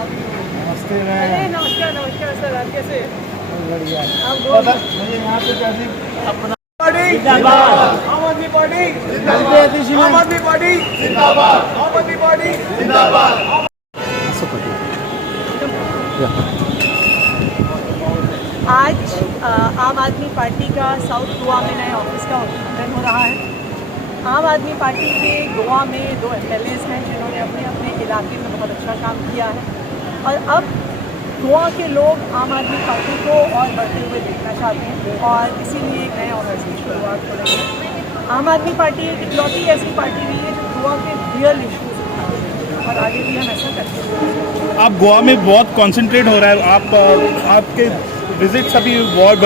नमस्ते अरे मैम। नमस्कार नमस्कार सर, आप कैसे? बढ़िया। आप मुझे यहाँ पे कैसे अपना जिंदाबाद, आम आदमी पार्टी जिंदाबाद, आम आदमी पार्टी जिंदाबाद, आम आदमी पार्टी जिंदाबाद। आज आम आदमी पार्टी का साउथ गोवा में नए ऑफिस का उद्घाटन हो रहा है। आम आदमी पार्टी के गोवा में 2 MLAs हैं जिन्होंने अपने अपने इलाके में बहुत अच्छा काम किया है और अब गोवा के लोग आम आदमी पार्टी को और बढ़ते हुए देखना चाहते हैं और इसीलिए एक नए ऑफिस की शुरुआत हो रही है। आम आदमी पार्टी एक इकलौती ऐसी पार्टी भी है जो गोवा के रियल इशूज़ उठाती है और आगे भी हम ऐसा करते हैं। आप गोवा में बहुत कंसंट्रेट हो रहा है, आप आपके विजिट्स अभी बहुत